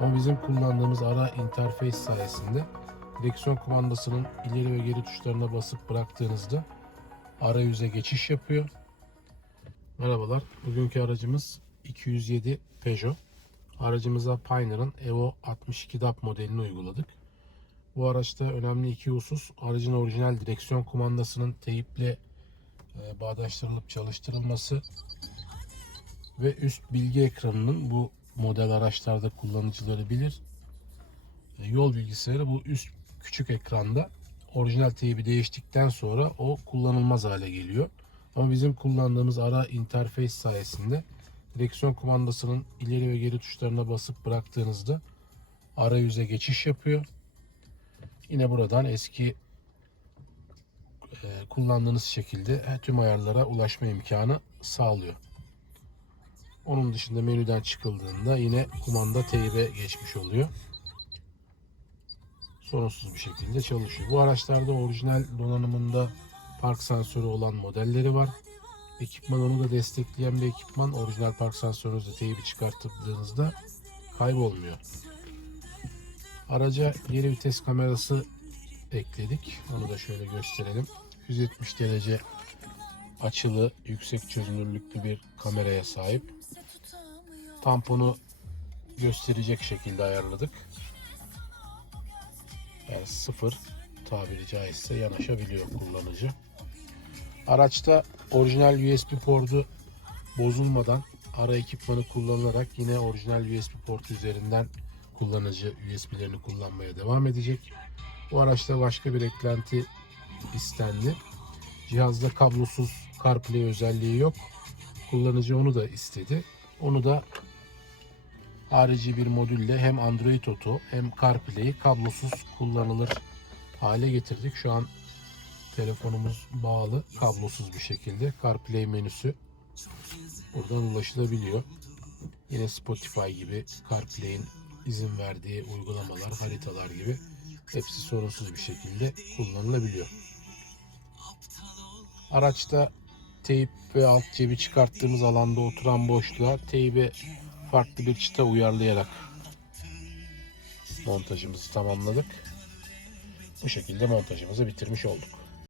Ama bizim kullandığımız ara interface sayesinde direksiyon kumandasının ileri ve geri tuşlarına basıp bıraktığınızda arayüze geçiş yapıyor. Merhabalar. Bugünkü aracımız 207 Peugeot. Aracımıza Pioneer'ın Evo 62 DAP modelini uyguladık. Bu araçta önemli iki husus aracın orijinal direksiyon kumandasının teyiple e, bağdaştırılıp çalıştırılması ve üst bilgi ekranının bu model araçlarda kullanıcıları bilir. E, Yol bilgisayarı bu üst küçük ekranda orijinal teybi değiştikten sonra o kullanılmaz hale geliyor. Ama bizim kullandığımız ara interface sayesinde direksiyon kumandasının ileri ve geri tuşlarına basıp bıraktığınızda arayüze geçiş yapıyor. Yine buradan eski e, kullandığınız şekilde tüm ayarlara ulaşma imkanı sağlıyor. Onun dışında menüden çıkıldığında yine kumanda teybe geçmiş oluyor. Sorunsuz bir şekilde çalışıyor. Bu araçlarda orijinal donanımında park sensörü olan modelleri var. Ekipman onu da destekleyen bir ekipman. Orijinal park sensörünüzle teybi çıkarttığınızda kaybolmuyor. Araca geri vites kamerası ekledik. Onu da şöyle gösterelim. 170 derece açılı, yüksek çözünürlüklü bir kameraya sahip. Tamponu gösterecek şekilde ayarladık. Yani sıfır tabiri caizse yanaşabiliyor kullanıcı. Araçta orijinal USB portu bozulmadan ara ekipmanı kullanılarak yine orijinal USB portu üzerinden kullanıcı USB'lerini kullanmaya devam edecek. Bu araçta başka bir eklenti istendi. Cihazda kablosuz CarPlay özelliği yok. Kullanıcı onu da istedi. Onu da harici bir modülle hem Android Auto hem CarPlay'i kablosuz kullanılır hale getirdik. Şu an telefonumuz bağlı kablosuz bir şekilde. CarPlay menüsü buradan ulaşılabiliyor. Yine Spotify gibi CarPlay'in izin verdiği uygulamalar, haritalar gibi hepsi sorunsuz bir şekilde kullanılabiliyor. Araçta teyip ve alt cebi çıkarttığımız alanda oturan boşluğa teybe farklı bir çıta uyarlayarak montajımızı tamamladık. Bu şekilde montajımızı bitirmiş olduk.